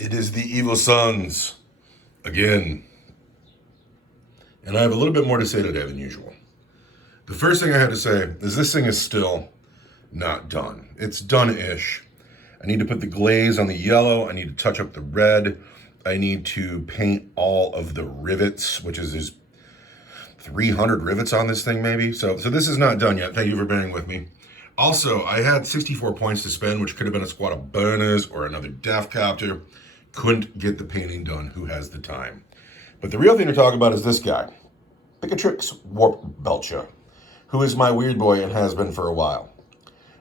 It is the Evil Sons again. And I have a little bit more to say today than usual. The first thing I had to say is this thing is still not done. It's done-ish. I need to put the glaze on the yellow. I need to touch up the red. I need to paint all of the rivets, which is there's 300 rivets on this thing maybe. So this is not done yet. Thank you for bearing with me. Also, I had 64 points to spend, which could have been a squad of burners or another death copter. Couldn't get the painting done. Who has the time? But the real thing to talk about is this guy, Picatrix Warp Belcher, who is my weird boy and has been for a while.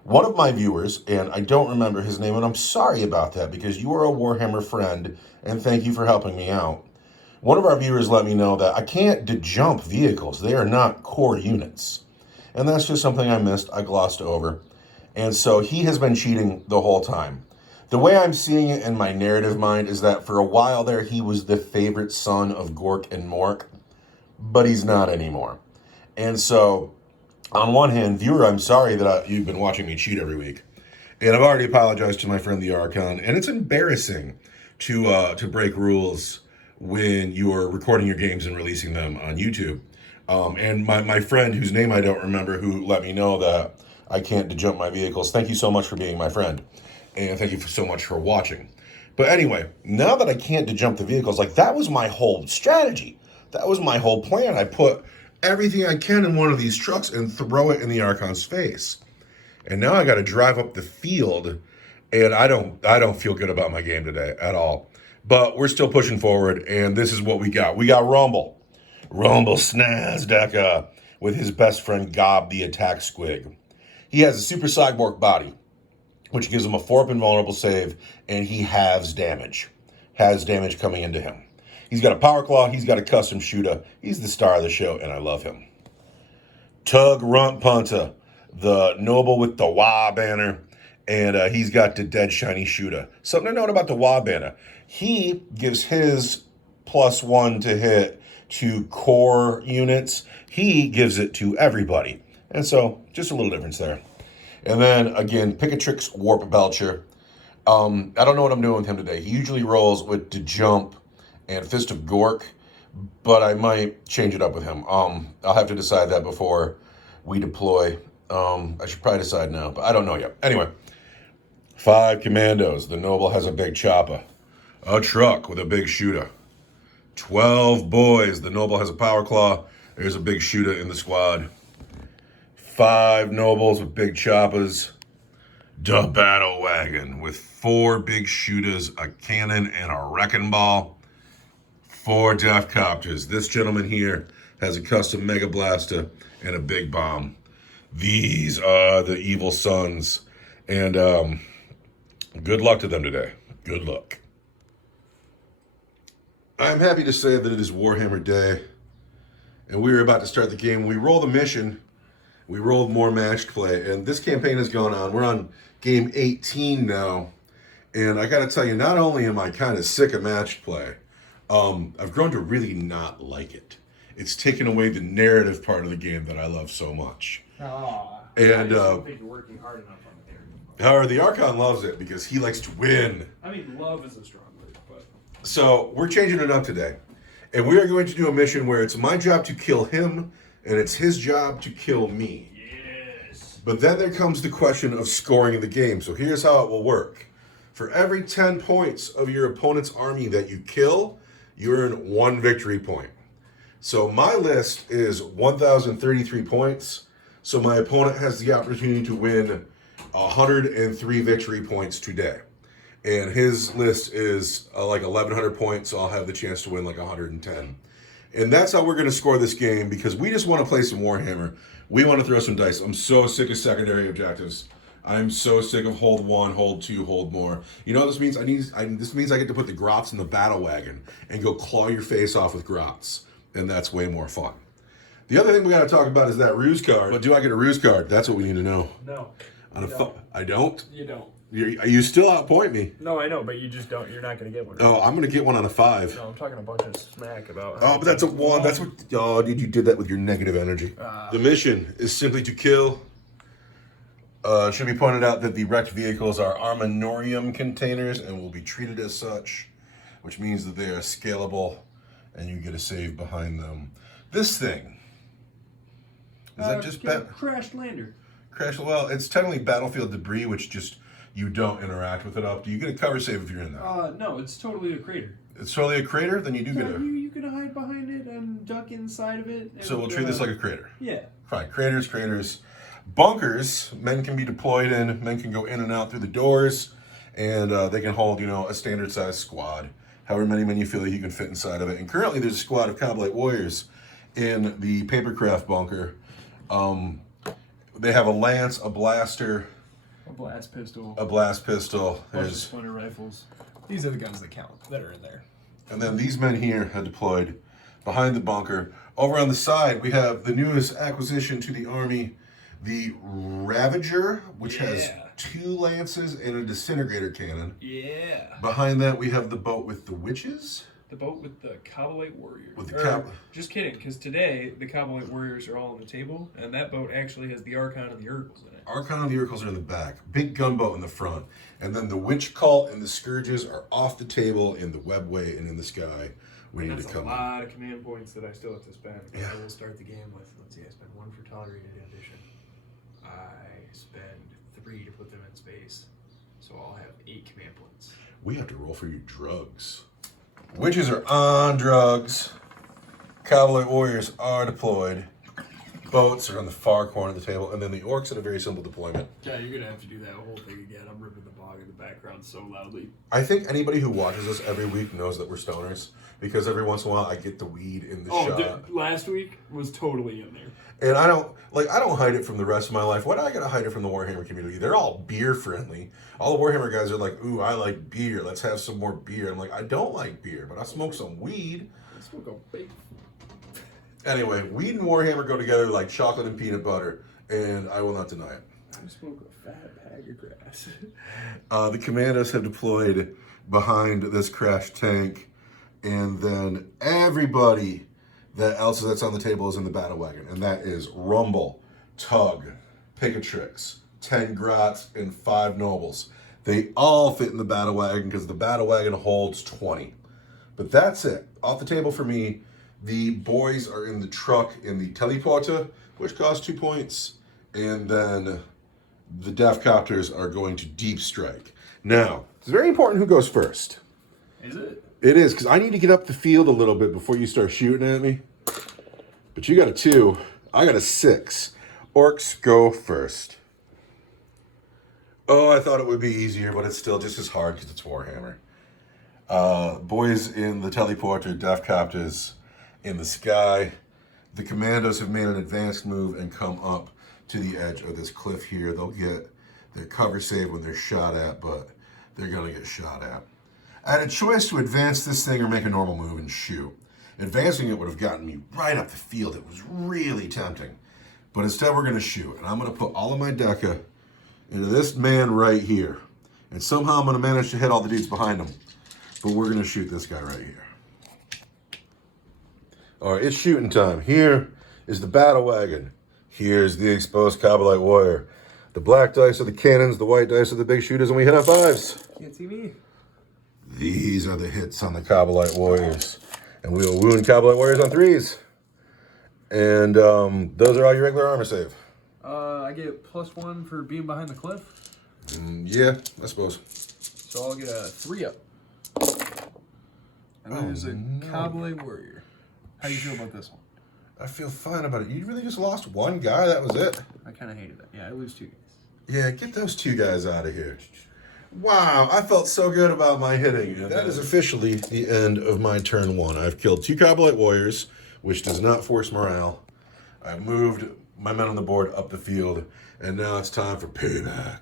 One of my viewers, and I don't remember his name, and I'm sorry about that because you are a Warhammer friend, and thank you for helping me out. One of our viewers let me know that I can't de-jump vehicles. They are not core units. And that's just something I missed, I glossed over. And so he has been cheating the whole time. The way I'm seeing it in my narrative mind is that for a while there, he was the favorite son of Gork and Mork, but he's not anymore. And so, on one hand, viewer, I'm sorry that you've been watching me cheat every week. And I've already apologized to my friend the Archon, and it's embarrassing to break rules when you're recording your games and releasing them on YouTube. And my friend, whose name I don't remember, who let me know that I can't de-jump my vehicles, thank you so much for being my friend. And thank you so much for watching. But anyway, now that I can't de-jump the vehicles, like that was my whole strategy. That was my whole plan. I put everything I can in one of these trucks and throw it in the Archon's face. And now I got to drive up the field, and I don't feel good about my game today at all. But we're still pushing forward, and this is what we got. We got Rumble Snazdeka with his best friend Gob the Attack Squig. He has a super cyborg body, which gives him a 4-up invulnerable save, and he halves damage. Has damage coming into him. He's got a power claw, he's got a custom shooter. He's the star of the show, and I love him. Tug Runt Punter, the noble with the Wah banner, and he's got the dead shiny shooter. Something to note about the Wah banner. He gives his +1 to hit to core units. He gives it to everybody. And so, just a little difference there. And then, again, Picatrix Warp Belcher. I don't know what I'm doing with him today. He usually rolls with the Jump and Fist of Gork, but I might change it up with him. I'll have to decide that before we deploy. I should probably decide now, but I don't know yet. Anyway, 5 commandos. The noble has a big chopper. A truck with a big shooter. 12 boys. The noble has a power claw. There's a big shooter in the squad. 5 nobles with big choppers. The battle wagon with 4 big shooters, a cannon, and a wrecking ball. 4 death copters. This gentleman here has a custom mega blaster and a big bomb. These are the Evil Sons. And good luck to them today. Good luck. I'm happy to say that it is Warhammer Day. And we are about to start the game. We roll the mission. We rolled more matched play. And this campaign has gone on. We're on game 18 now. And I got to tell you, not only am I kind of sick of matched play, I've grown to really not like it. It's taken away the narrative part of the game that I love so much. And I don't think you're working hard enough on the narrative. However, the Archon loves it because he likes to win. I mean, love is a strong word, but... So, we're changing it up today. And we are going to do a mission where it's my job to kill him, and it's his job to kill me. Yes. But then there comes the question of scoring the game. So here's how it will work. For every 10 points of your opponent's army that you kill, you earn 1 victory point. So my list is 1,033 points. So my opponent has the opportunity to win 103 victory points today. And his list is like 1,100 points, so I'll have the chance to win like 110. And that's how we're going to score this game, because we just want to play some Warhammer. We want to throw some dice. I'm so sick of secondary objectives. I'm so sick of hold 1, hold 2, hold more. You know what this means? This means I get to put the grots in the battle wagon and go claw your face off with grots. And that's way more fun. The other thing we got to talk about is that ruse card. But do I get a ruse card? That's what we need to know. No. I don't? You don't. You still outpoint me. No, I know, but you just don't. You're not going to get one. Oh, I'm going to get one on a 5. No, I'm talking a bunch of smack about... Oh, but that's a 1. That's what... Oh, dude, you did that with your negative energy. The mission is simply to kill It should be pointed out that the wrecked vehicles are armamorium containers and will be treated as such, which means that they are scalable and you get a save behind them. This thing, is that just crashed lander? Well, it's technically battlefield debris, which just you don't interact with it up. Do you get a cover save if you're in there? No, it's totally a crater. It's totally a crater? Then you do get a... You can hide behind it and duck inside of it. And, so we'll treat this like a crater. Yeah. Fine, craters. Bunkers, men can be deployed in, men can go in and out through the doors, and they can hold, a standard size squad. However many men you feel like you can fit inside of it. And currently there's a squad of Cobblite Warriors in the Papercraft bunker. They have a lance, a blaster, a blast pistol, there's splinter rifles. These are the guns that count, that are in there. And then these men here are deployed behind the bunker. Over on the side, we have the newest acquisition to the army, the Ravager, which has 2 lances and a disintegrator cannon. Yeah. Behind that, we have the boat with the witches. The boat with the Cobblite Warriors. Just kidding, because today the Cobblite Warriors are all on the table, and that boat actually has the Archon and the Urkels in it. Archon and the Urkels are in the back. Big gunboat in the front. And then the Witch Cult and the Scourges are off the table in the webway and in the sky waiting to come. That's a lot of command points that I still have to spend. Yeah. I will start the game with, let's see, I spend 1 for tolerated ambition. I spend 3 to put them in space. So I'll have 8 command points. We have to roll for your drugs. Witches are on drugs. Cobblite Warriors are deployed. Boats are on the far corner of the table, and then the Orks had a very simple deployment. Yeah, you're gonna have to do that whole thing again. I'm ripping the bog in the background so loudly. I think anybody who watches us every week knows that we're stoners, because every once in a while I get the weed in the shot. Last week was totally in there. And I don't hide it from the rest of my life. Why do I gotta hide it from the Warhammer community? They're all beer friendly. All the Warhammer guys are like, ooh, I like beer. Let's have some more beer. I'm like, I don't like beer, but I smoke some weed. I smoke a big. Anyway, weed and Warhammer go together like chocolate and peanut butter, and I will not deny it. I smoke a fat bag of grass. The commandos have deployed behind this crashed tank, and then everybody that's on the table is in the battle wagon, and that is Rumble, Tug, Picatrix, 10 Grots, and 5 Nobles. They all fit in the battle wagon because the battle wagon holds 20. But that's it. Off the table for me. The boys are in the truck in the teleporter, which costs 2 points. And then the Death Copters are going to deep strike. Now, it's very important who goes first. Is it? It is, because I need to get up the field a little bit before you start shooting at me. But you got a 2. I got a 6. Orks go first. Oh, I thought it would be easier, but it's still just as hard because it's Warhammer. Boys in the teleporter, Death Copters in the sky. The commandos have made an advanced move and come up to the edge of this cliff here. They'll get their cover save when they're shot at, but they're going to get shot at. I had a choice to advance this thing or make a normal move and shoot. Advancing it would have gotten me right up the field. It was really tempting. But instead we're going to shoot. And I'm going to put all of my Deca into this man right here. And somehow I'm going to manage to hit all the dudes behind him. But we're going to shoot this guy right here. All right, it's shooting time. Here is the battle wagon. Here's the exposed Cobblite Warrior. The black dice are the cannons, the white dice are the big shooters, and we hit on 5s. Can't see me. These are the hits on the Cobblite Warriors. And we will wound Cobblite Warriors on 3s. And those are all your regular armor save. I get +1 for being behind the cliff. Yeah, I suppose. So I'll get a 3-up. And there's a Cobblite Warrior. How do you feel about this one? I feel fine about it. You really just lost 1 guy, that was it. I kind of hated that. Yeah, I lose 2 guys. Yeah, get those 2 guys out of here. Wow, I felt so good about my hitting. That is officially the end of my turn 1. I've killed 2 Cobblite Warriors, which does not force morale. I've moved my men on the board up the field, and now it's time for payback.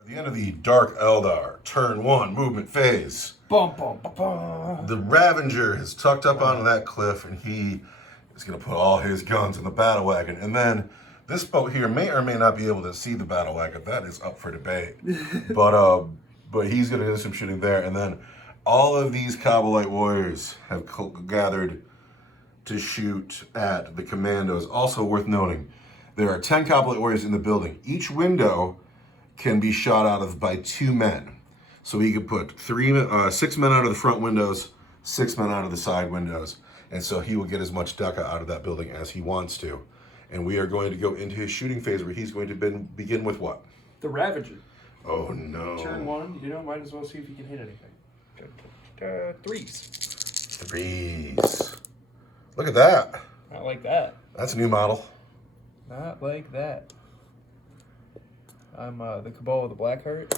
At the end of the Dark Eldar, turn 1, movement phase. Bum, bum, bum, bum. The Ravager has tucked up onto that cliff, and he is going to put all his guns in the battle wagon. And then This boat here may or may not be able to see the battle wagon. That is up for debate. But he's going to do some shooting there. And then all of these Kabbalite warriors have gathered to shoot at the commandos. Also worth noting, there are 10 Kabbalite warriors in the building. Each window can be shot out of by 2 men. So he could put 6 men out of the front windows, 6 men out of the side windows. And so he will get as much Deka out of that building as he wants to. And we are going to go into his shooting phase where he's going to begin with what? The Ravager. Oh, no. Turn 1, might as well see if you can hit anything. 3s. 3s. Look at that. Not like that. That's a new model. Not like that. I'm the Cabal of the Blackheart.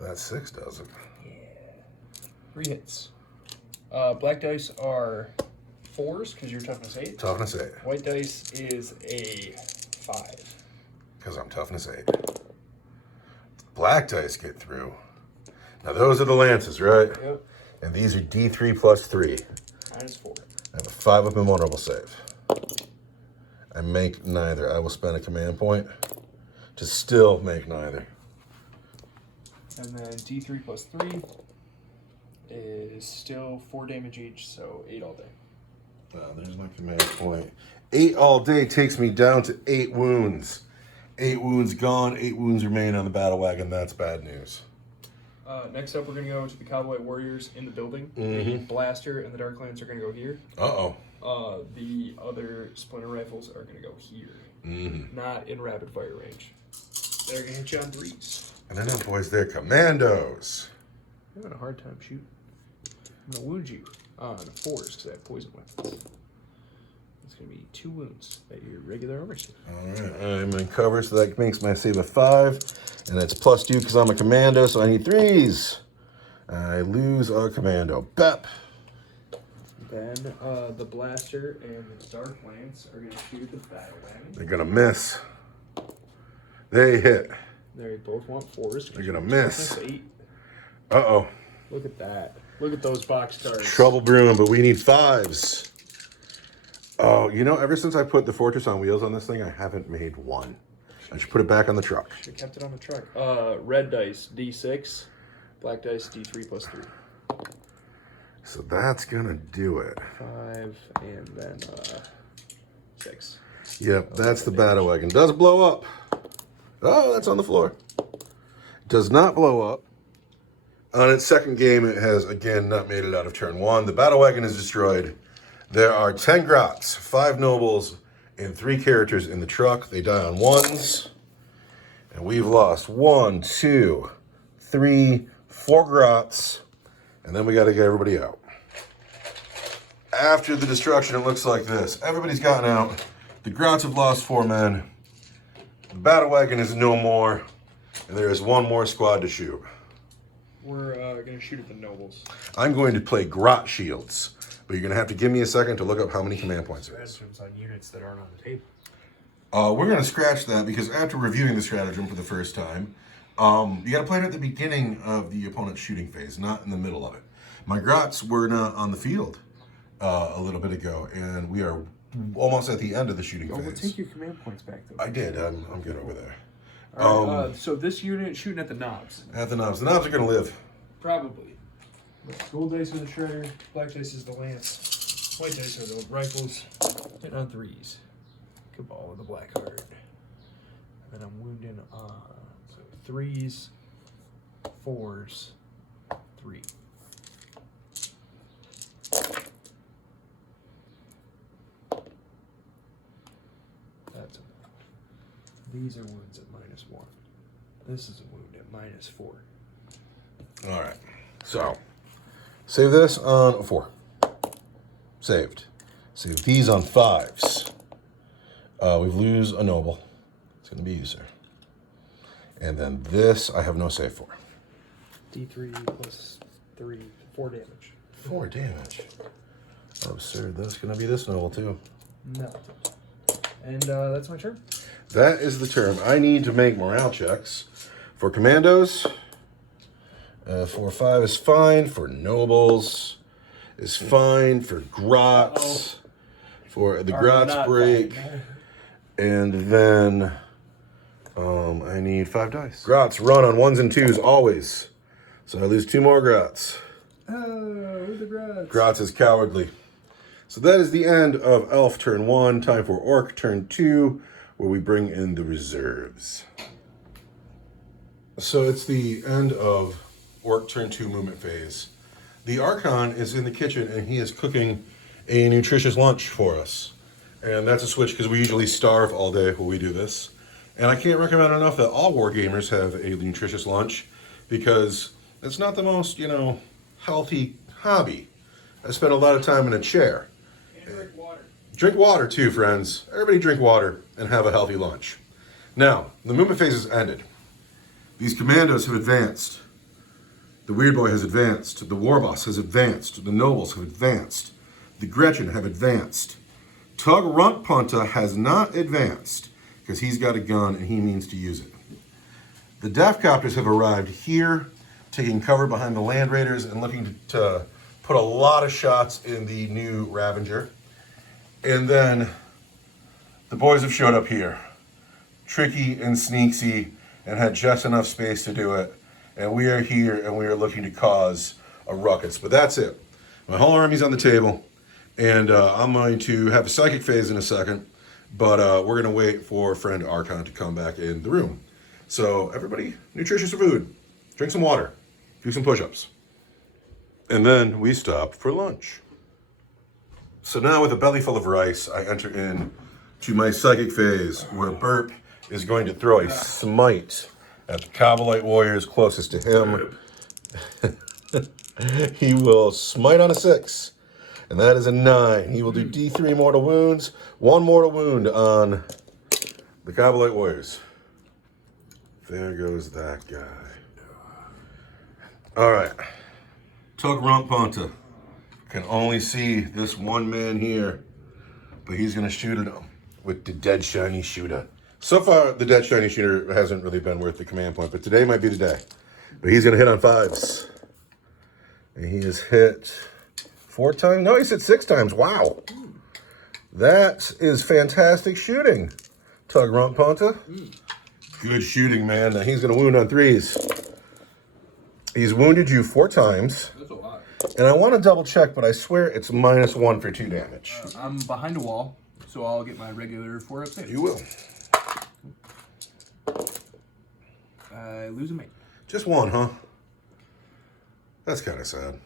That 6 doesn't. Yeah. 3 hits. Black dice are 4s because you're toughness 8. Toughness 8. White dice is a 5. Because I'm toughness 8. Black dice get through. Now those are the lances, right? Yep. And these are D3 plus 3. -4. I have a 5 up invulnerable save. I make neither. I will spend a command point to still make neither. And then D3 plus 3 is still 4 damage each, so 8 all day. There's my command point. 8 all day takes me down to 8 wounds. 8 wounds gone, 8 wounds remain on the battle wagon. That's bad news. Next up, we're going to go to the Cowboy Warriors in the building. The Blaster and the Darklands are going to go here. Uh-oh. The other Splinter Rifles are going to go here. Not in rapid fire range. They're going to hit you on 3s. And then, boys, they're commandos. I'm having a hard time shooting. I'm going to wound you on 4s because I have poison weapons. It's going to be 2 wounds at your regular armor save. All right, I'm in cover, so that makes my save a 5. And it's +2 because I'm a commando, so I need 3s. I lose a commando. Bep. Then the Blaster and the Darklands are going to shoot the battle wagon. They're going to miss. They hit. They both want 4s. They're going to miss. 8. Uh-oh. Look at that. Look at those box cards. Trouble brewing, but we need 5s. Oh, ever since I put the Fortress on wheels on this thing, I haven't made 1. I should put it back on the truck. Should have kept it on the truck. Red dice, D6. Black dice, D3 plus 3. So that's going to do it. 5 and then 6. Yep, that's the battle wagon. Does blow up. Oh, that's on the floor. Does not blow up. On its second game, it has, again, not made it out of turn 1. The battle wagon is destroyed. There are 10 Grots, 5 Nobles, and 3 characters in the truck. They die on 1s. And we've lost 1, 2, 3, 4 Grots. And then we got to get everybody out. After the destruction, it looks like this. Everybody's gotten out. The Grots have lost 4 men. The battle wagon is no more. And there is 1 more squad to shoot. We're going to shoot at the Nobles. I'm going to play Grot Shields. But you're going to have to give me a second to look up how many command points there is. Stratagems on units that aren't on the table. We're going to scratch that because after reviewing the stratagem for the first time, you got to play it at the beginning of the opponent's shooting phase, not in the middle of it. My Grots were not on the field a little bit ago, and we are almost at the end of the shooting phase. We'll take your command points back, though. I did. I'm good over there. All right, so this unit shooting at the knobs. At the knobs. The knobs are going to live. Probably. Gold dice are the shredder, black dice is the lance, white dice are the rifles, and on 3s. Cabal of the Blackheart. And then I'm wounding on 3s, 4s, 3. That's a wound. These are wounds at -1. This is a wound at -4. All right. So, save this on 4. Saved. Save these on 5s. We lose a noble. It's going to be you, sir. And then this, I have no save for. D3 plus 3, 4 damage. 4 damage. Oh, sir, that's going to be this noble, too. No. And that's my turn. That is the term. I need to make morale checks. For commandos, 4-5 is fine. For nobles is fine. For grots, for the grots break. And then I need 5 dice. Grots run on 1s and 2s always. So I lose 2 more grots. Oh, the Grots. Grots is cowardly. So that is the end of Elf turn 1. Time for Orc turn 2, where we bring in the reserves. So it's the end of Orc turn 2 movement phase. The Archon is in the kitchen and he is cooking a nutritious lunch for us. And that's a switch because we usually starve all day when we do this. And I can't recommend enough that all war gamers have a nutritious lunch because it's not the most, healthy hobby. I spend a lot of time in a chair. And drink water. Drink water too, friends. Everybody drink water and have a healthy lunch. Now, the movement phase has ended. These commandos have advanced. The Weird Boy has advanced. The War Boss has advanced. The Nobles have advanced. The Gretchen have advanced. Tug Runt Punta has not advanced because he's got a gun and he means to use it. The Death Copters have arrived here, taking cover behind the Land Raiders and looking to put a lot of shots in the new Ravager. And then the boys have showed up here, tricky and sneaky, and had just enough space to do it. And we are here and we are looking to cause a ruckus. But that's it. My whole army's on the table. And I'm going to have a psychic phase in a second. But we're going to wait for friend Archon to come back in the room. So everybody, nutritious food. Drink some water. Do some push-ups. And then we stop for lunch. So now with a belly full of rice, I enter in to my psychic phase where Burp is going to throw a smite at the Kabbalite warriors closest to him. He will smite on a 6, and that is a 9. He will do D3 mortal wounds, 1 mortal wound on the Kabbalite warriors. There goes that guy. All right. Tug Runt Punta can only see this one man here, but he's going to shoot at him with the Dead Shiny Shooter. So far, the Dead Shiny Shooter hasn't really been worth the command point, but today might be the day. But he's going to hit on 5s. And he has hit 4 times. No, he's hit 6 times. Wow. That is fantastic shooting, Tug Runt Punta. Good shooting, man. Now he's going to wound on 3s. He's wounded you 4 times. That's a lot. And I want to double check, but I swear it's -1 for 2 damage. I'm behind a wall, so I'll get my regular 4-up save. You will. I lose a mate. Just 1, huh? That's kind of sad.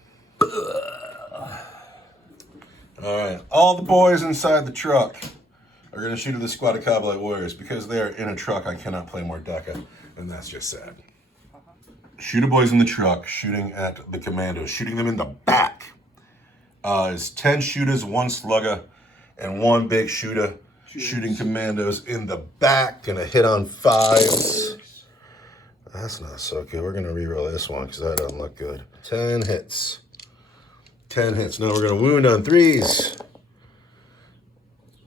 All right. All the boys inside the truck are going to shoot at the squad of Kabbalite warriors. Because they are in a truck, I cannot play more Deca, and that's just sad. Shooter boys in the truck shooting at the commandos, shooting them in the back. Is 10 shooters, 1 slugger, and 1 big shooter shooting commandos in the back. Gonna hit on 5s. That's not so good. We're gonna reroll this one because that doesn't look good. 10 hits. 10 hits. Now we're gonna wound on 3s.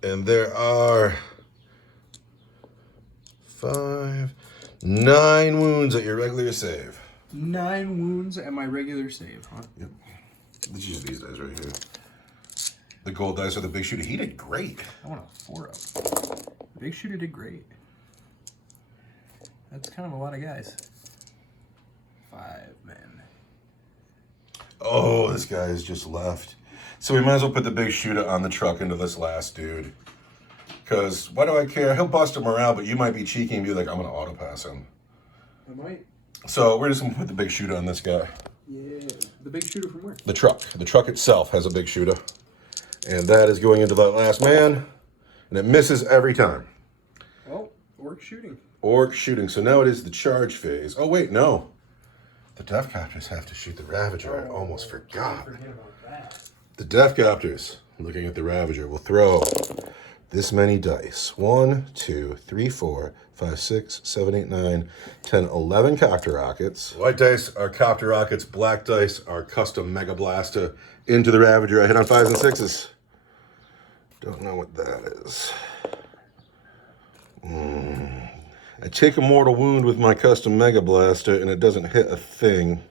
And there are 9 wounds at your regular save. 9 wounds at my regular save, huh? Yep. Let's use these dice right here. The gold dice are the big shooter. He did great. I want a 4-up. Big shooter did great. That's kind of a lot of guys. 5 men. Oh, this guy has just left. So we might as well put the big shooter on the truck into this last dude. Because why do I care? He'll bust a morale, but you might be cheeky and be like, I'm going to auto pass him. I might. So we're just going to put the big shooter on this guy. Yeah. The big shooter from where? The truck. The truck itself has a big shooter. And that is going into that last man. And it misses every time. Oh, orc shooting. Orc shooting. So now it is the charge phase. Oh, wait, no. The Death Copters have to shoot the Ravager. I almost forgot. Forget about that. The Death Copters, looking at the Ravager, will throw this many dice. 1, 2, 3, 4, 5, 6, 7, 8, 9, 10, 11 copter rockets. White dice are copter rockets. Black dice are custom Mega Blaster into the Ravager. I hit on 5s and 6s. Don't know what that is. I take a mortal wound with my custom Mega Blaster and it doesn't hit a thing.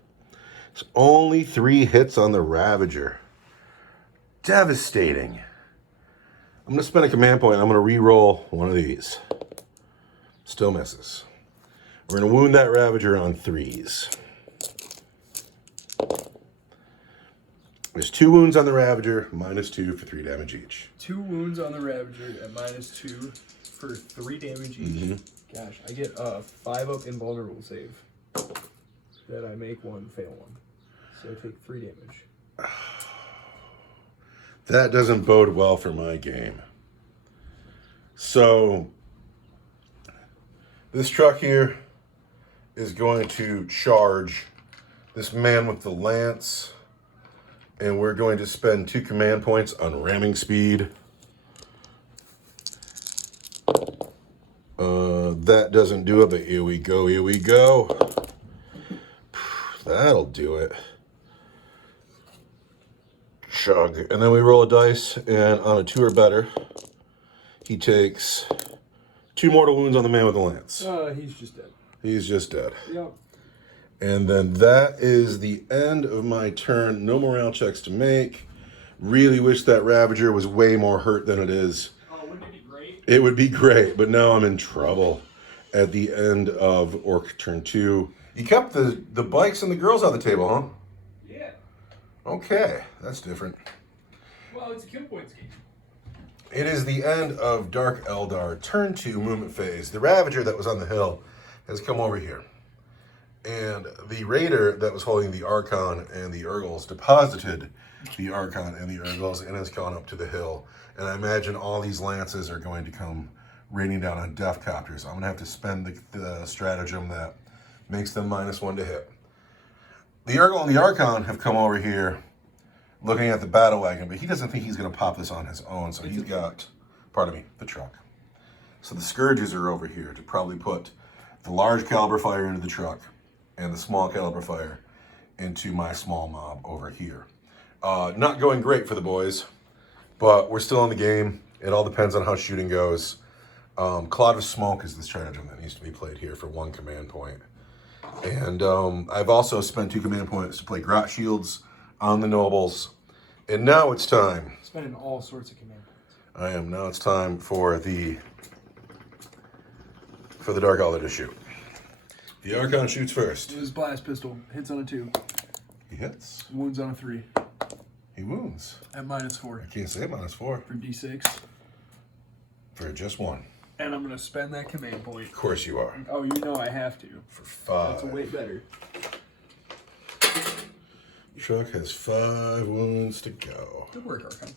It's only 3 hits on the Ravager. Devastating. I'm going to spend a command point. I'm going to re-roll one of these. Still misses. We're going to wound that Ravager on 3s. There's 2 wounds on the Ravager, -2 for 3 damage each. 2 wounds on the Ravager at -2 for 3 damage each. Gosh, I get a 5-up invulnerable save. That I make one, fail one. So I take 3 damage. That doesn't bode well for my game. So, this truck here is going to charge this man with the lance. And we're going to spend 2 command points on ramming speed. That doesn't do it, but here we go, here we go. That'll do it. Chug. And then we roll a dice, and on a 2 or better, he takes 2 mortal wounds on the man with the lance. He's just dead. He's just dead. Yep. And then that is the end of my turn. No morale checks to make. Really wish that Ravager was way more hurt than it is. Oh, wouldn't it be great? It would be great, but now I'm in trouble at the end of Orc turn 2. You kept the bikes and the girls on the table, huh? Yeah. Okay, that's different. Well, it's a kill points game. It is the end of Dark Eldar turn 2 movement phase. The Ravager that was on the hill has come over here. And the Raider that was holding the Archon and the Urgles deposited the Archon and the Urgles and has gone up to the hill. And I imagine all these lances are going to come raining down on Death Copters. I'm going to have to spend the stratagem that makes them -1 to hit. The Urgle and the Archon have come over here looking at the battle wagon, but he doesn't think he's going to pop this on his own. So he's got, pardon me, the truck. So the Scourges are over here to probably put the large caliber fire into the truck and the small caliber fire into my small mob over here. Not going great for the boys, but we're still in the game. It all depends on how shooting goes. Cloud of Smoke is the stratagem that needs to be played here for 1 command point. And I've also spent 2 command points to play Grot Shields on the Nobles. And now it's time. Spending all sorts of command points. Now it's time for the Dark Eldar to shoot. The Archon shoots first. His blast pistol hits on a 2. He hits. Wounds on a 3. He wounds. At -4. I can't say -4. For D6. For just 1. And I'm going to spend that command point. Of course you are. Oh, you know I have to. For 5. That's way better. Truck has 5 wounds to go. Good work, Archon.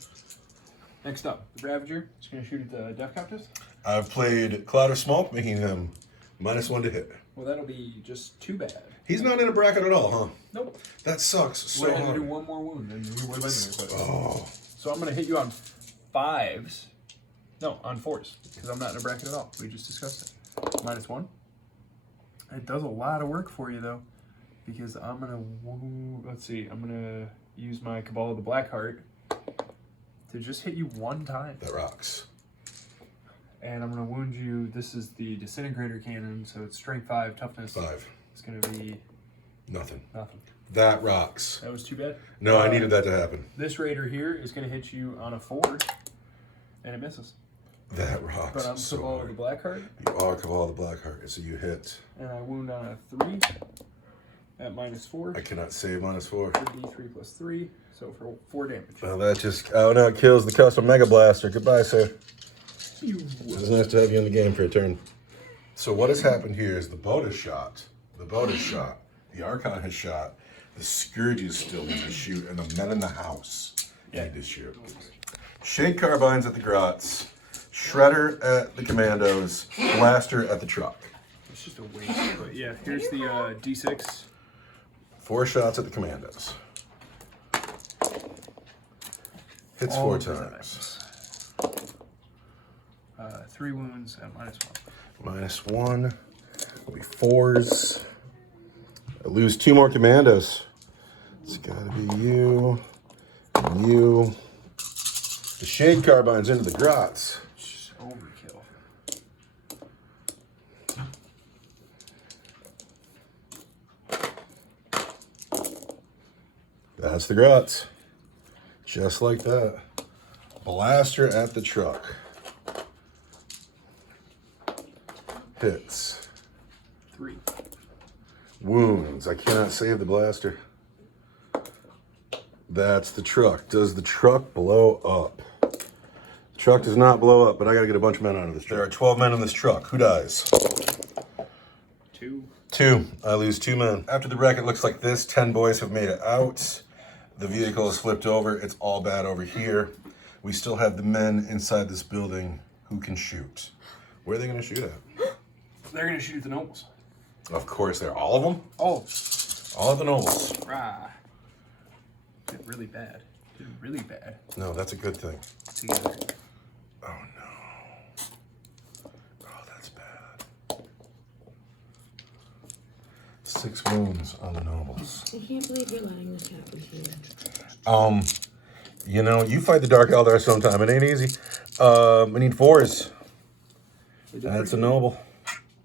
Next up, the Ravager. Just going to shoot at the Death Copters. I've played Cloud of Smoke, making him -1 to hit. Well, that'll be just too bad. He's not in a bracket at all, huh? Nope. That sucks so We're going to hard. do 1 more wound, and we would have been there. Oh. So I'm going to hit you on 5s. No, on 4s, because I'm not in a bracket at all. We just discussed it. -1. It does a lot of work for you, though, because I'm going to, let's see, I'm going to use my Cabal of the Blackheart to just hit you 1 time. That rocks. And I'm going to wound you. This is the Disintegrator Cannon, so it's strength 5, toughness. 5. It's going to be Nothing. nothing. That rocks. That was too bad. No, I needed that to happen. This Raider here is going to hit you on a 4, and it misses. That rocks. But I'm so Cabal of hard. the Blackheart, You are Cabal of the Blackheart, so you hit. and I wound on a 3 at -4. I cannot save -4. For D3 plus 3, so for 4 damage. Well, that just out and out kills the custom Mega Blaster. Goodbye, sir. You It was nice to have you in the game for a turn. So what has happened here is the boat is shot. The boat is shot. The Archon has shot. The Scourges still need to shoot, and the men in the house need to shoot. Shade Carbines at the Grots. Shredder at the Commandos. Blaster at the truck. It's just a waste. But yeah, here's the D6. 4 shots at the Commandos. Hits All 4 of the times. 3 wounds at -1. -1. Will be 4s. I lose 2 more Commandos. It's gotta be you and you. The Shade Carbines into the Grots. Just overkill. That's the Grots. Just like that. Blaster at the truck. Hits. 3. Wounds. I cannot save the blaster. That's the truck. Does the truck blow up? The truck does not blow up, but I gotta get a bunch of men out of this truck. There are 12 men in this truck. Who dies? 2. 2. I lose 2 men. After the wreck, it looks like this. 10 boys have made it out. The vehicle is flipped over. It's all bad over here. We still have the men inside this building who can shoot. Where are they gonna shoot at? They're gonna shoot the nobles. Of course, they're all of them? Oh. All of the nobles. Rah. Did really bad. Did really bad. No, that's a good thing. Together. Oh no. Oh, that's bad. 6 wounds on the nobles. I can't believe you're letting this happen to you. You know, you fight the Dark Eldar sometime. It ain't easy. We need 4s. That's a noble.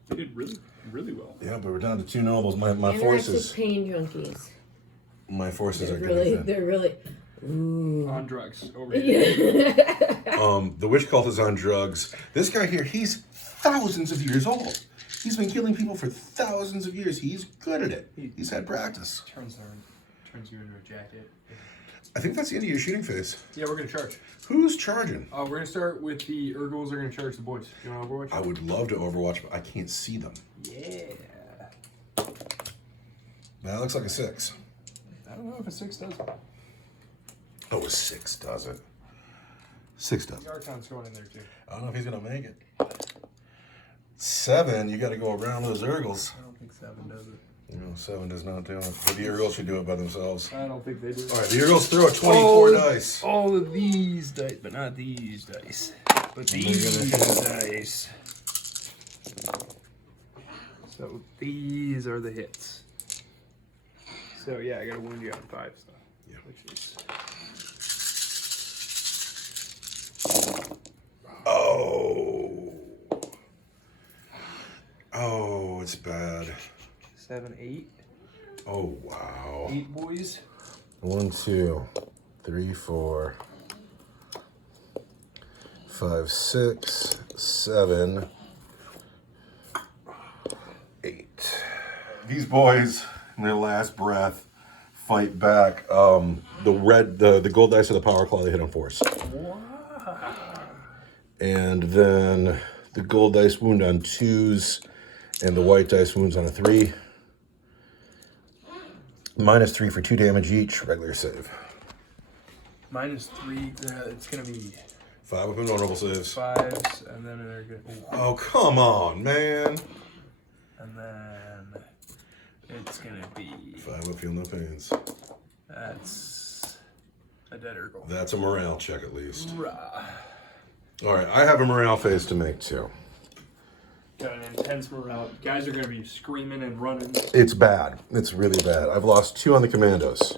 They did really, really well. Yeah, but we're down to 2 nobles. My Anorexic forces. pain junkies. My forces are Really, getting thin. they're really. Ooh. On drugs. Over here. The witch cult is on drugs. This guy here, he's thousands of years old. He's been killing people for thousands of years. He's good at it. He's had practice. Turns you into a jacket. I think that's the end of your shooting phase. Yeah, we're gonna charge. Who's charging? We're gonna start with the Urgles. Are gonna charge the boys. You want Overwatch? I would love to Overwatch, but I can't see them. Yeah. That looks like a 6. I don't know if a 6 does it. Oh, a 6 does it. 6 does. The Archon's going in there too. I don't know if he's gonna make it. 7, you got to go around those Urgles. I don't think 7 does it. No, 7 does not do it. But the Urgles should do it by themselves. I don't think they do. All right, the Urgles throw a 24 dice. All of these dice, but not these dice. But these dice. So these are the hits. So yeah, I gotta wound you on 5 stuff. Yeah. Which is Oh, it's bad. 7, 8. Oh, wow. 8 boys. 1, 2, 3, 4, 5, 6, 7, 8. These boys, in their last breath, fight back. The gold dice of the power claw, they hit on 4s. Wow. And then the gold dice wound on 2s, and the white dice wounds on a 3. -3 for 2 damage each, regular save. -3, it's gonna be 5 of them, honorable saves. 5s, and then they're good. Oh, come on, man. And then it's gonna be 5 of feel no pains. that's a dead Urgle. That's a morale check at least. Rah. All right, I have a morale phase to make too. Got an intense morale. Guys are gonna be screaming and running. It's bad. It's really bad. I've lost 2 on the commandos.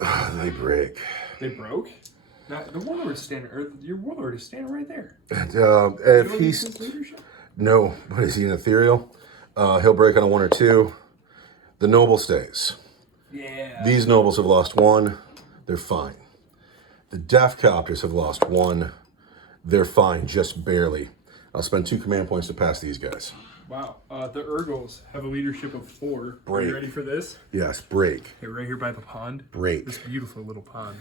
They break. They broke? Now, the warlord is standing, or your warlord is standing right there. If You he's his leadership? no, but is he an ethereal? He'll break on a 1 or 2. The noble stays. Yeah. These nobles have lost 1. They're fine. The death copters have lost 1. They're fine, just barely. I'll spend 2 command points to pass these guys. Wow. The Urgles have a leadership of 4. Are Break. you ready for this? Yes, break. Okay, right here by the pond. Break. This beautiful little pond.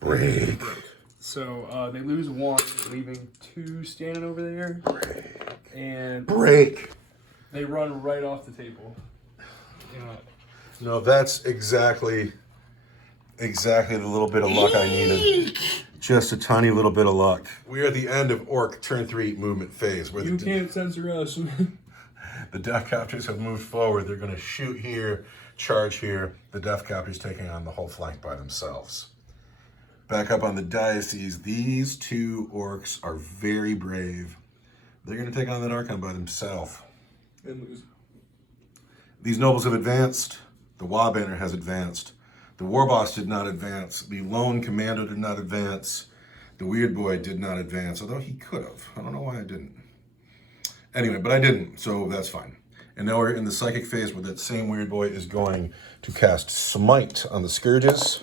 Break. So they lose 1, leaving 2 standing over there. Break. And Break. they run right off the table. Yeah. No, that's exactly the little bit of luck I needed. Just a tiny little bit of luck. We are at the end of Orc turn 3 movement phase. Where You can't censor us. the Death Copters have moved forward. They're going to shoot here, charge here. The Death Copters taking on the whole flank by themselves. Back up on the diocese. These 2 Orcs are very brave. They're going to take on that Archon by themselves. And lose. These nobles have advanced. The Wabanner has advanced. The Warboss did not advance. The Lone Commando did not advance. The Weird Boy did not advance, although he could have. I don't know why I didn't. Anyway, but I didn't, so that's fine. And now we're in the Psychic phase where that same Weird Boy is going to cast Smite on the Scourges.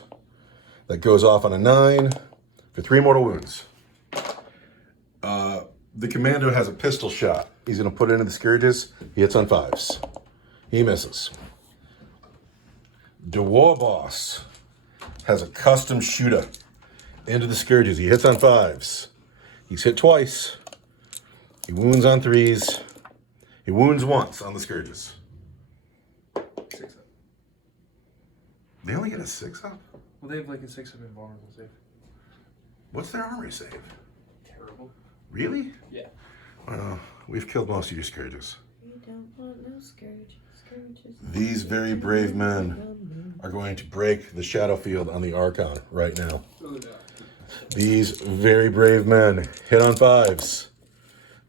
That goes off on a 9 for 3 mortal wounds. The commando has a pistol shot. He's going to put it into the scourges. He hits on 5s. He misses. The war boss has a custom shooter into the scourges. He hits on 5s. He's hit twice. He wounds on 3s. He wounds once on the scourges. 6 up. They only get a 6 up? Well, they have like a 6 up invulnerable save. What's their armory save? Terrible. Really? Yeah. Well, we've killed most of your scourges. We don't want no scourge. Scourges. These very brave men are going to break the shadow field on the Archon right now. No, they're not. These very brave men hit on 5s.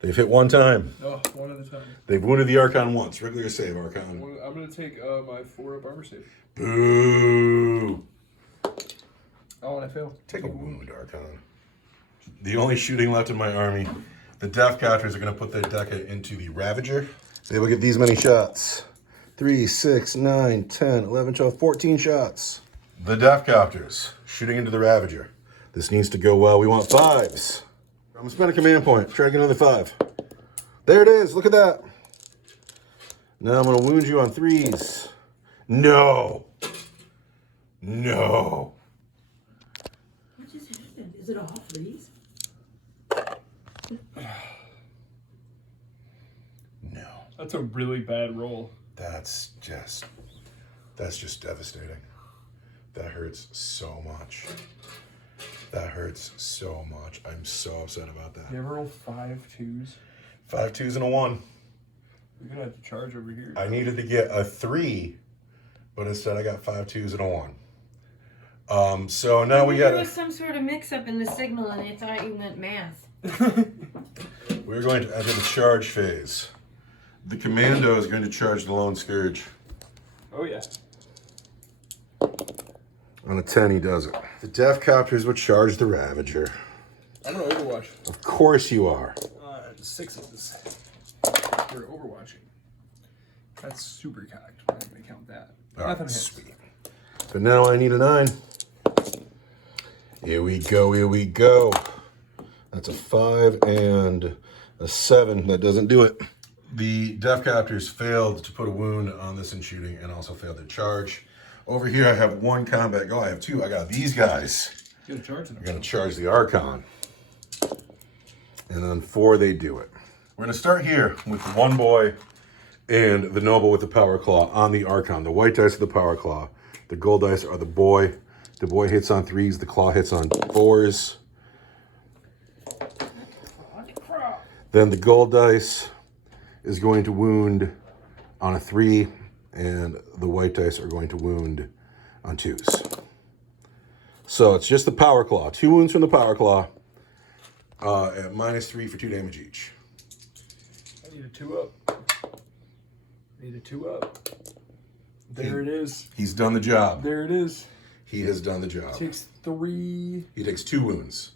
They've hit 1 time. Oh, one at a time. They've wounded the Archon once. Regular save, Archon. I'm going to take my 4 up armor save. Boo! Oh, and I failed. Take a wound, Archon. The only shooting left in my army. The Death Captors are going to put their Deca into the Ravager. They will get these many shots. 3, 6, 9, 10, 11, 12, 14 shots. The Death Captors shooting into the Ravager. This needs to go well. We want 5s. I'm going to spend a command point. Try to get another 5. There it is. Look at that. Now I'm going to wound you on 3s. No. No. What just happened? Is it all 3s? No. That's a really bad roll. That's just devastating. That hurts so much. That hurts so much. I'm so upset about that. You ever roll 5 2s? 5 2s and a 1. We're going to have to charge over here. I needed to get a 3, but instead I got 5 2s and a 1. So now we There got. was some sort of mix-up in the signal, and I thought you meant math. We're going to enter the charge phase. The commando is going to charge the Lone Scourge. Oh, yeah. On a 10, he does it. The Death Captors will charge the Ravager. I'm going to Overwatch. Of course you are. 6s. We're Overwatching. That's super cocked. I'm not going to count that. All Nothing right, hits. sweet. But now I need a 9. Here we go, here we go. That's a 5 and a 7. That doesn't do it. The Death Captors failed to put a wound on this in shooting and also failed to charge. Over here I have 1 combat go. I have 2. I got these guys. You got to charge them. We're going to charge the Archon. And on 4 they do it. We're going to start here with 1 boy and the Noble with the Power Claw on the Archon. The white dice are the Power Claw. The gold dice are the boy. The boy hits on 3s. The claw hits on 4s. Then the gold dice is going to wound on a 3, and the white dice are going to wound on 2s. So it's just the Power Claw. 2 wounds from the Power Claw at -3 for 2 damage each. I need a 2 up. Need a 2 up. There it is. He's done the job. There it is. He has done the job. Takes 3. He takes 2 wounds.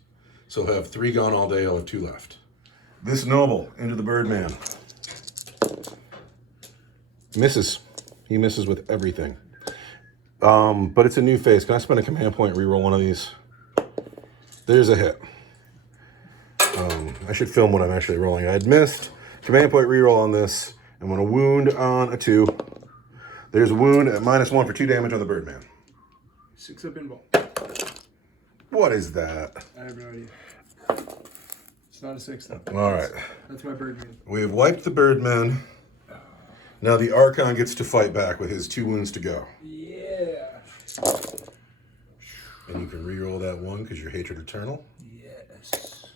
So he'll have 3 gone all day. He'll have 2 left. This Noble into the Birdman. Misses. He misses with everything. But it's a new phase. Can I spend a command point, reroll one of these? There's a hit. I should film what I'm actually rolling. I had missed. Command point reroll on this. I'm going to wound on a 2. There's a wound at -1 for 2 damage on the Birdman. 6 up in ball. What is that? I have no idea. It's not a 6 though. All right. That's my Birdman. We have wiped the Birdman. Now the Archon gets to fight back with his 2 wounds to go. Yeah. And you can reroll that 1 because you're Hatred Eternal. Yes.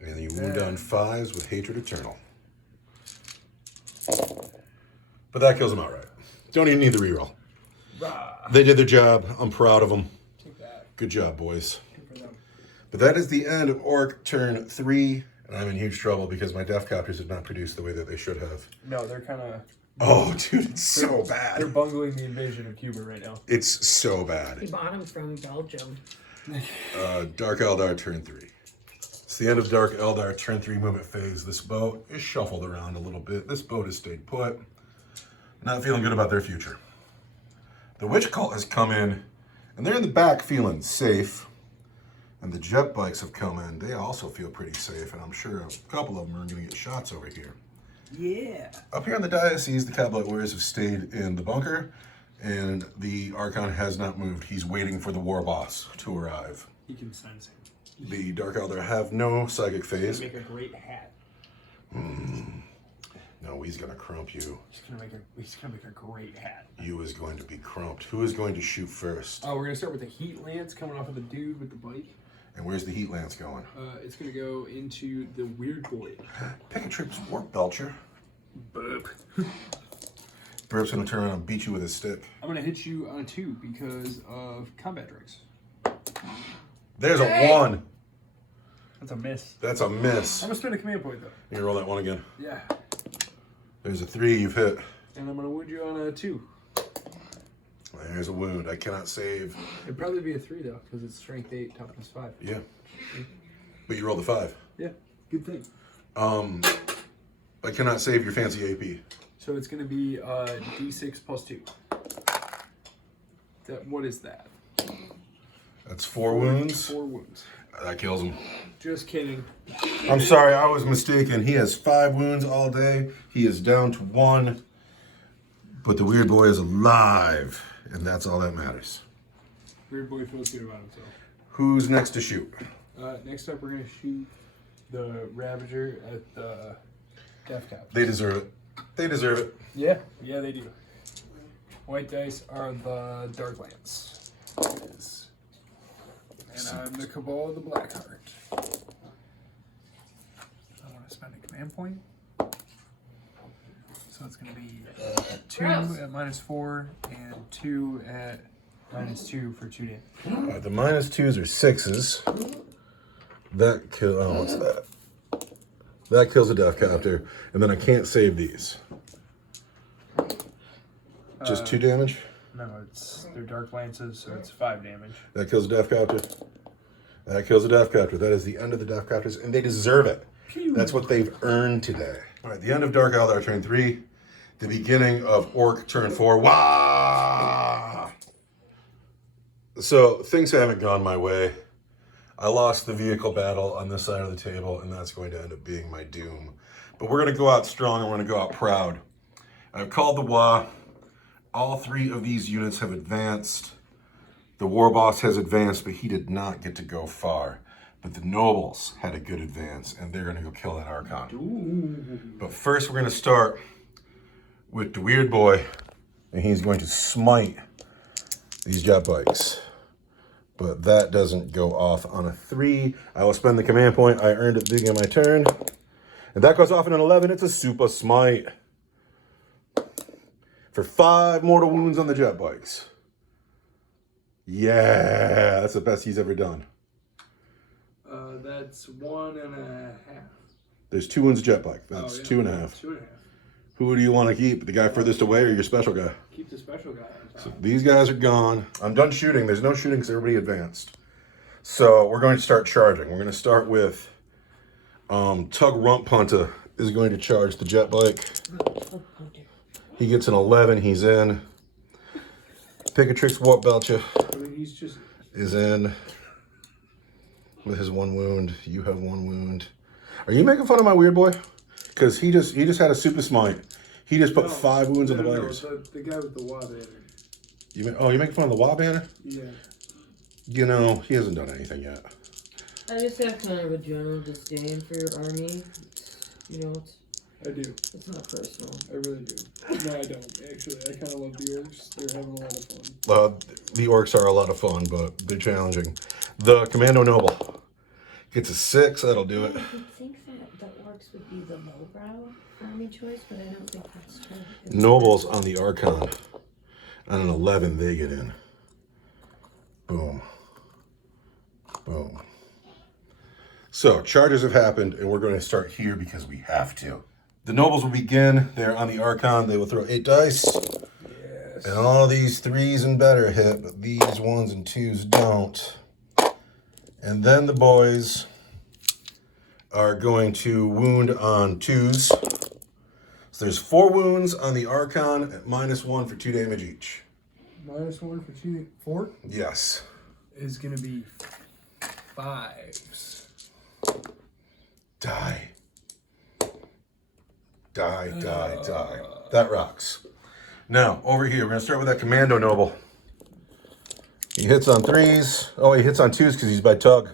And you wound on 5s with Hatred Eternal. But that kills him outright. Don't even need the reroll. Rah. They did their job. I'm proud of them. Take that. Good job, boys. Good for them. But that is the end of Orc turn 3. And I'm in huge trouble because my Death Captors did not produce the way that they should have. No, they're kind of... Oh, dude, it's so They're bad. bungling the invasion of Cuba right now. It's so He bad. bought him from Belgium. Dark Eldar turn 3. It's the end of Dark Eldar turn 3 movement phase. This boat is shuffled around a little bit. This boat has stayed put. Not feeling good about their future. The Witch Cult has come in And they're in the back feeling safe. And the jet bikes have come in. They also feel pretty safe. And I'm sure a couple of them are going to get shots over here. Yeah. Up here on the diocese, the Cowboy Warriors have stayed in the bunker. And the Archon has not moved. He's waiting for the war boss to arrive. He can sense him. The Dark Elder have no psychic phase. Make a great hat. No, he's going to crump you. He's gonna make a great hat. You is going to be crumped. Who is going to shoot first? Oh, we're gonna start with the heat lance coming off of the dude with the bike. And where's the heat lance going? It's gonna go into the weird boy. Pick a trip's warp belcher. Burp. Burp's gonna turn around and beat you with his stick. I'm gonna hit you on a 2 because of combat drakes. There's a 1. That's a miss. That's a miss. I'm gonna spend a command point though. You can roll that 1 again. Yeah. There's a 3 you've hit. And I'm gonna wound you on a 2. There's a wound. I cannot save. It'd probably be a 3 though, because it's strength 8, toughness 5. Yeah. But you rolled a 5. Yeah, good thing. I cannot save your fancy AP. So it's gonna be D6 plus 2. What is that? That's 4 wounds. 4 wounds. That kills him. Just kidding. I'm sorry, I was mistaken. He has 5 wounds all day. He is down to 1. But the weird boy is alive. And that's all that matters. Weird boy feels good about himself. Who's next to shoot? Next up, we're gonna shoot the Ravager at the Death Cap. They deserve it. They deserve it. Yeah, they do. White dice are the Dark Lance. And I'm the Cabal of the Black Heart. I want to spend a command point. So it's going to be 2 at -4 and 2 at -2 for 2 damage. The -2s are 6s. That kill. Oh, what's that? That kills a Death Captor, and then I can't save these. Just 2 damage. No, they're Dark Lances, so it's 5 damage. That kills a Death Captor. That kills a Death Captor. That is the end of the Death Captors, and they deserve it. Pew. That's what they've earned today. All right, the end of Dark Eldar turn 3. The beginning of Orc turn 4. Wah! So things haven't gone my way. I lost the vehicle battle on this side of the table, and that's going to end up being my doom. But we're going to go out strong, and we're going to go out proud. I've called the Wah. All 3 of these units have advanced. The War Boss has advanced, but he did not get to go far. But the Nobles had a good advance, and they're going to go kill that Archon. Ooh. But first, we're going to start with the Weird Boy, and he's going to smite these jet bikes. But that doesn't go off on a 3. I will spend the command point. I earned it beginning of my turn. And that goes off in an 11. It's a super smite. For 5 mortal wounds on the jet bikes. Yeah, that's the best he's ever done. That's 1.5. There's 2 wounds jet bike. That's 2.5. 2.5. Who do you want to keep? The guy furthest away or your special guy? Keep the special guy on top. So these guys are gone. I'm done shooting. There's no shooting because everybody advanced. So we're going to start charging. We're going to start with Tug Rump Punta is going to charge the jet bike. He gets an 11. He's in. Picatrix Warp Belcher He's just... is in with his 1 wound. You have 1 wound. Are you making fun of my weird boy? Because he just had a super smite. He just put 5 wounds on the bikers. The guy with the Wah banner. You making fun of the Wah banner? Yeah. You know, he hasn't done anything yet. I just have kind of a general disdain for your army. You know, I do. it's not personal. I really do. No, I don't. Actually, I kind of love the Orks. They're having a lot of fun. The Orcs are a lot of fun, but they're challenging. The Commando Noble gets a 6. That'll do it. I would think that the Orcs would be the lowbrow army choice, but I don't think that's true. Nobles on the Archon. On an 11, they get in. Boom. Boom. So, charges have happened, and we're going to start here because we have to. The Nobles will begin. They're on the Archon. They will throw 8 dice. Yes. And all these 3s and better hit, but these 1s and 2s don't. And then the boys are going to wound on 2s. So there's 4 wounds on the Archon at -1 for 2 damage each. -1 for 2, 4 Yes. is gonna be 5s. Die. Die, die, die. That rocks. Now, over here, we're going to start with that Commando Noble. He hits on 3s. Oh, he hits on 2s because he's by Tug.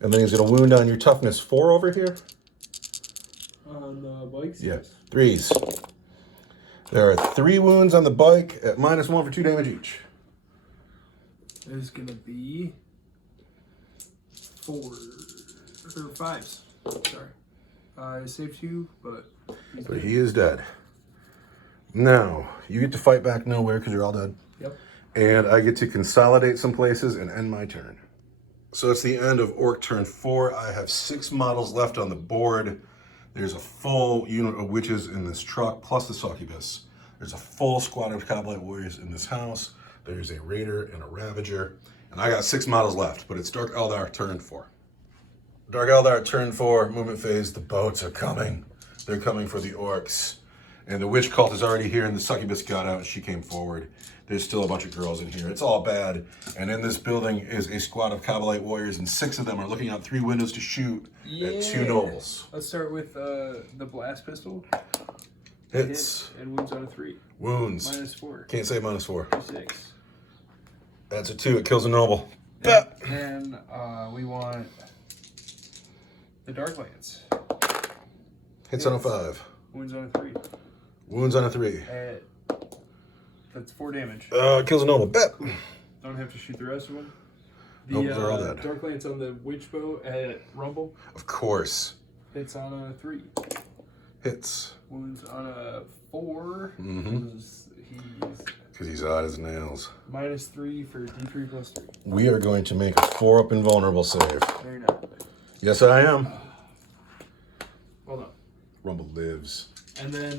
And then he's going to wound on your toughness 4 over here. On the bikes? Yeah, 3s. There are 3 wounds on the bike at -1 for 2 damage each. Is gonna be 4 or 5s. Sorry. I saved 2, but He is dead. Now, you get to fight back nowhere because you're all dead. Yep. And I get to consolidate some places and end my turn. So it's the end of Orc turn 4. I have 6 models left on the board. There's a full unit of witches in this truck, plus the succubus. There's a full squad of Cobblite warriors in this house. There's a raider and a ravager. And I got 6 models left, but it's Dark Eldar turn 4. Dark Eldar turn 4, movement phase. The boats are coming. They're coming for the orcs. And the witch cult is already here, and the succubus got out and she came forward. There's still a bunch of girls in here. It's all bad. And in this building is a squad of Cobblite warriors, and 6 of them are looking out 3 windows to shoot at 2 nobles. Let's start with the blast pistol. Hits. Hit and wounds on a 3. Wounds. -4. Can't say -4. 6. That's a 2. It kills a noble. And we want the Dark Lance. Hits on a 5. Wounds on a 3. Wounds on a 3. That's 4 damage. Kills a noble. Bet. Don't have to shoot the rest of them. The Nope, they're all dead. Dark Lance on the Witch Bow at Rumble. Of course. Hits on a 3. Hits. Wounds on a 4. Mm-hmm. Because he's out his nails. -3 for D3 + 3. We are going to make a 4 up invulnerable save. No, you're not. Yes, I am. Hold on. Rumble lives. And then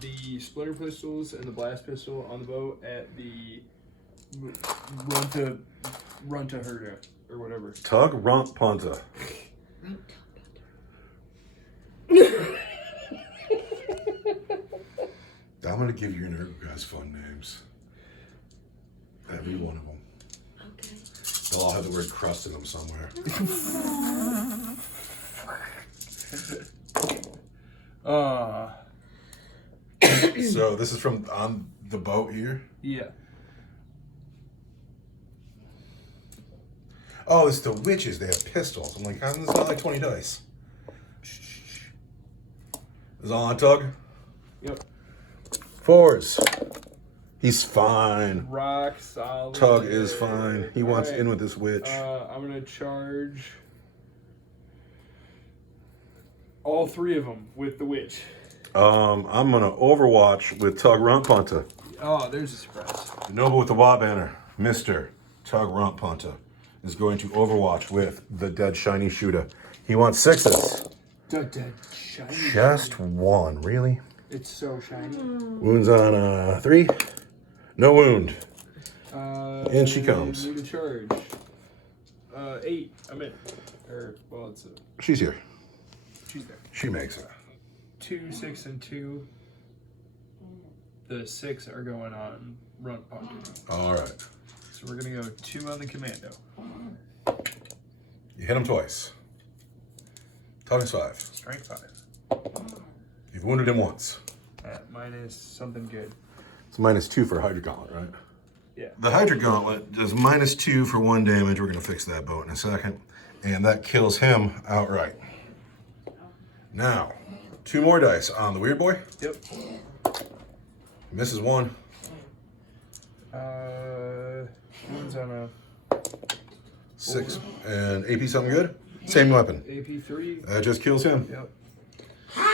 the Splinter Pistols and the Blast Pistol on the boat at the run to her or whatever. Tug Rump Punta. I'm going to give your nerd guys fun names. Every one of them. Okay. They'll all have the word crust in them somewhere. So this is from on the boat here? Yeah. Oh, it's the witches. They have pistols. I'm like, how is this not like 20 dice? Is all on Tug? Yep. 4s. He's fine. Rock solid. Tug is fine. He wants Alright. in with this witch. I'm gonna charge all 3 of them with the witch. I'm gonna Overwatch with Tug Rump Punta. Oh, there's a surprise. The noble with the Wa banner, Mr. Tug Rump Punta, is going to Overwatch with the dead shiny shooter. He wants 6s. Dead shiny. Just 1, really? It's so shiny. Wounds on 3. No wound. And she comes. Need a charge. 8. I'm in. It's She's here. she's there. She makes it. 2, 6, and 2. The 6 are going on run pocket. All right. So we're gonna go 2 on the commando. You hit him twice. Toughness 5. Strength 5. You've wounded him once. At minus something good. It's -2 for Hydra Gauntlet, right? Yeah. The Hydra Gauntlet does -2 for 1 damage. We're going to fix that boat in a second. And that kills him outright. Now, 2 more dice on the weird boy. Yep. Misses 1. Wounds on a 6. And AP something good? Same weapon. AP 3. That just kills him. Yep.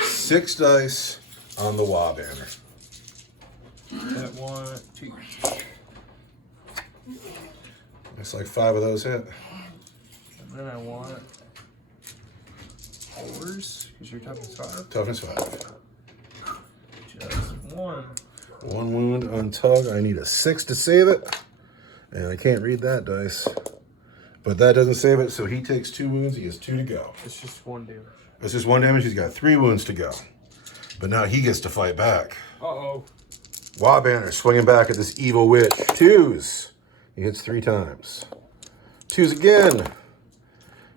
6 dice on the Wa banner. That 1, 2. Looks like 5 of those hit. And then I want 4s, because you're toughness 5. Toughness 5. Just 1. 1 wound on Tug. I need a 6 to save it. And I can't read that dice. But that doesn't save it, so he takes 2 wounds. He has 2 to go. It's just 1 damage. It's just 1 damage. He's got 3 wounds to go. But now he gets to fight back. Uh-oh. Wow Banner swinging back at this evil witch. 2s. He hits 3 times. 2s again.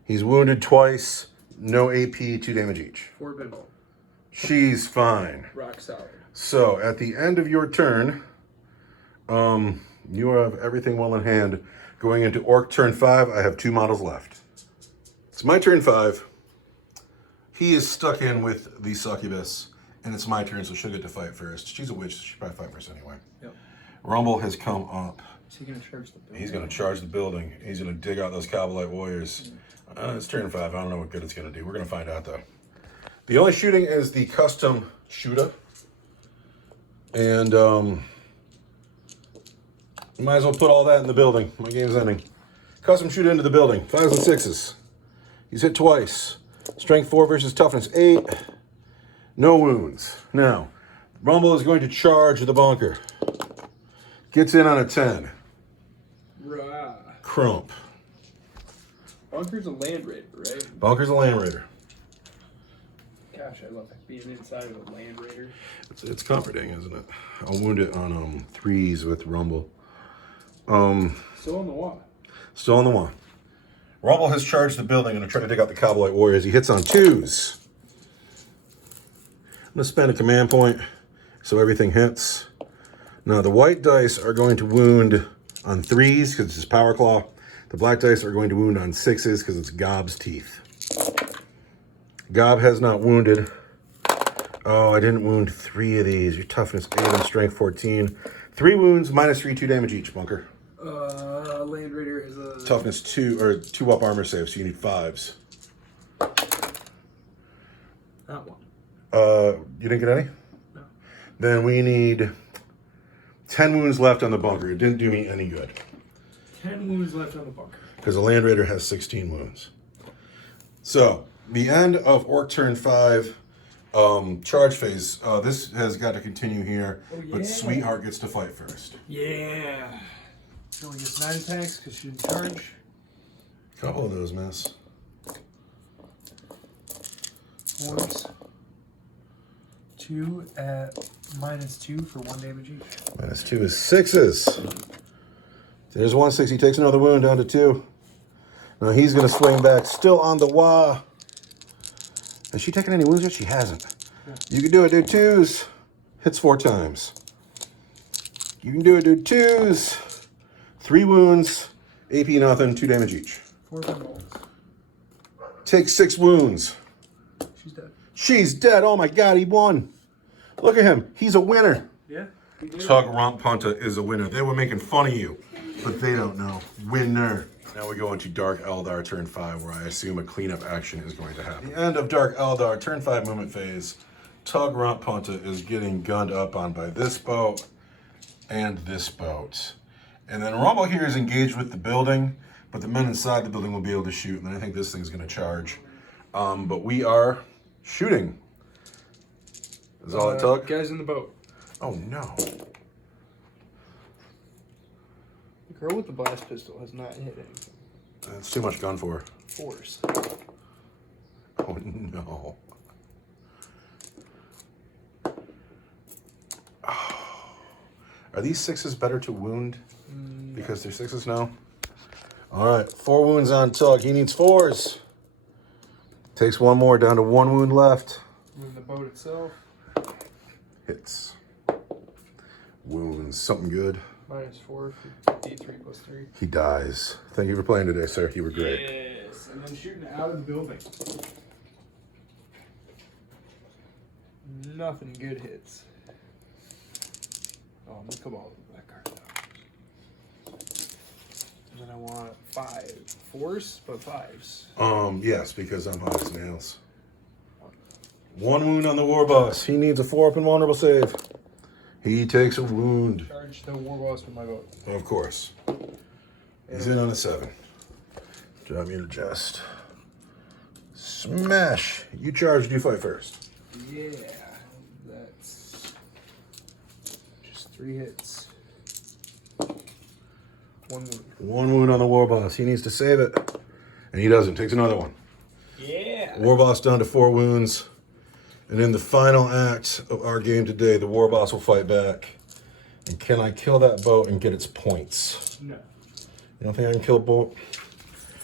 He's wounded twice. No AP, 2 damage each. 4 pinball. She's fine. Rock solid. So at the end of your turn, you have everything well in hand. Going into Orc turn 5, I have 2 models left. It's my turn 5. He is stuck in with the succubus, and it's my turn, so she'll get to fight first. She's a witch, so she'll probably fight first anyway. Yep. Rumble has come up. Is he going to charge the building? He's going to charge the building. He's going to dig out those Cavalite warriors. It's turn 5. I don't know what good it's going to do. We're going to find out, though. The only shooting is the custom shooter. And might as well put all that in the building. My game's ending. Custom shoot into the building. 5s and 6s. He's hit twice. Strength 4 versus toughness 8. No wounds. Now, Rumble is going to charge the bunker. Gets in on a 10. Rah. Crump. Bunker's a land raider, right? Bunker's a land raider. Gosh, I love being inside of a land raider. It's comforting, isn't it? I'll wound it on 3s with Rumble. Still on the wall. Still on the one. Rumble has charged the building and I'm trying to dig out the Cavalite warriors. He hits on 2s. I'm going to spend a command point so everything hits. Now the white dice are going to wound on 3s because it's his power claw. The black dice are going to wound on 6s because it's Gob's teeth. Gob has not wounded. Oh, I didn't wound 3 of these. Your toughness 8 and strength 14. 3 wounds, minus 3, 2 damage each, Bunker. Land raider is a Toughness 2 or 2 up armor save, so you need 5s. not one. You didn't get any? No. Then we need 10 wounds left on the bunker. It didn't do me any good 10 wounds left on the bunker. because the Land Raider has 16 wounds. So the end of Orc turn 5. Charge phase. This has got to continue here, but Sweetheart gets to fight first. Yeah. She only gets 9 attacks because she didn't charge. A couple of those miss. 4s. 2 at -2 for 1 damage each. Minus 2 is 6s. There's 1 6. He takes another wound down to 2. Now he's going to swing back, still on the wah. Has she taken any wounds yet? She hasn't. Yeah. You can do it, dude. 2s. Hits 4 times. You can do it, dude. 2s. 3 wounds. AP nothing. 2 damage each. 4 pinballs. Takes 6 wounds. She's dead. She's dead. Oh my God, he won. Look at him. He's a winner. Yeah. Tug Romp Punta is a winner. They were making fun of you, but they don't know. Winner. Now we go into Dark Eldar turn 5, where I assume a cleanup action is going to happen. The end of Dark Eldar turn 5 movement phase. Tug Romp Punta is getting gunned up on by this boat and this boat. And then Rumble here is engaged with the building, but the men inside the building will be able to shoot. And then I think this thing's going to charge. But we are shooting. Is all it took? Guys in the boat. Oh no. The girl with the blast pistol has not hit anything. That's too much gun for her. 4s. Oh no. Oh. Are these 6s better to wound? Because they're 6s now? Alright, 4 wounds on Tug. He needs 4s. Takes 1 more, down to 1 wound left. And the boat itself. Hits. Wounds. Something good. -4 for D3 + 3. He dies. Thank you for playing today, sir. You were great. Yes, and then shooting out of the building. Nothing good hits. Oh, I'm gonna come all over that card though. And then I want 5 4s, but 5s. Yes, because I'm hot as nails. 1 wound on the war boss. He needs a 4-up and vulnerable save. He takes a wound. Charge the war boss with my boat. Of course. He's in on a 7. Drop me to just. Smash. You charge, you fight first. Yeah, that's just 3 hits. 1 wound. 1 wound on the war boss. He needs to save it. And he doesn't. Takes another one. Yeah. War boss down to 4 wounds. And in the final act of our game today, the war boss will fight back. And can I kill that boat and get its points? No. You don't think I can kill a boat?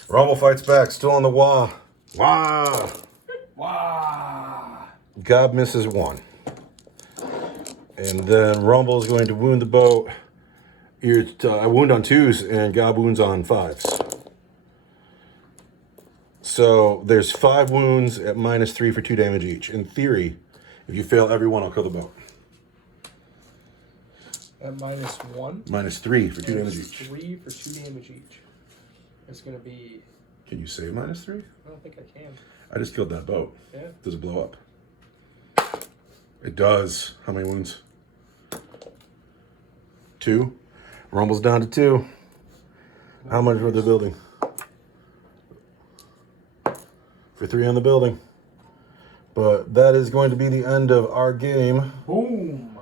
Rumble fights back, still on the wah. Wah! Wow. Gob misses 1. And then Rumble's going to wound the boat. I wound on 2s and Gob wounds on 5s. So there's 5 wounds at -3 for 2 damage each. In theory, if you fail every one, I'll kill the boat. At -1. -3 for 2 damage each. 3 for 2 damage each. It's gonna be. Can you save -3? I don't think I can. I just killed that boat. Yeah. Does it blow up? It does. How many wounds? 2. Rumble's down to 2. How much for the building? For 3 on the building. But that is going to be the end of our game. Boom.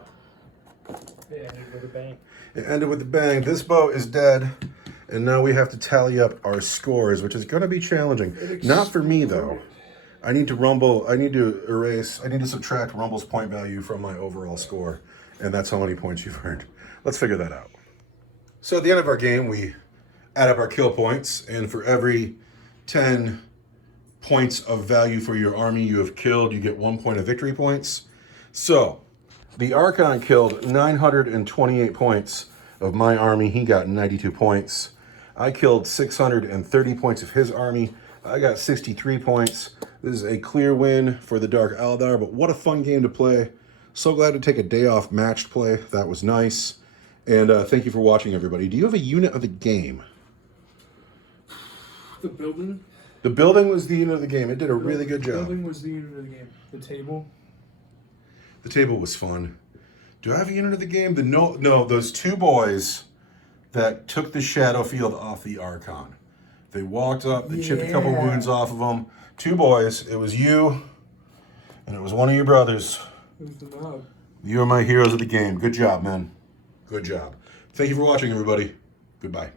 It ended with a bang. It ended with a bang. This boat is dead. And now we have to tally up our scores, which is going to be challenging. Not for me, though. I need to subtract Rumble's point value from my overall score. And that's how many points you've earned. Let's figure that out. So at the end of our game, we add up our kill points. And for every 10 points of value for your army you have killed, you get 1 point of victory points. So the Archon killed 928 points of my army. He got 92 points. I killed 630 points of his army. I got 63 points. This is a clear win for the Dark Eldar, but what a fun game to play. So glad to take a day off matched play. That was nice. And thank you for watching, everybody. Do you have a unit of the game? The building. The building was the unit of the game. It did a really good The job. building was the unit of the game. The table. The table was fun. Do I have a unit of the game? No, those 2 boys that took the shadow field off the Archon. They walked up, they chipped a couple wounds off of them. 2 boys. It was you, and it was one of your brothers. Who's the mob? You are my heroes of the game. Good job, man. Good job. Thank you for watching, everybody. Goodbye.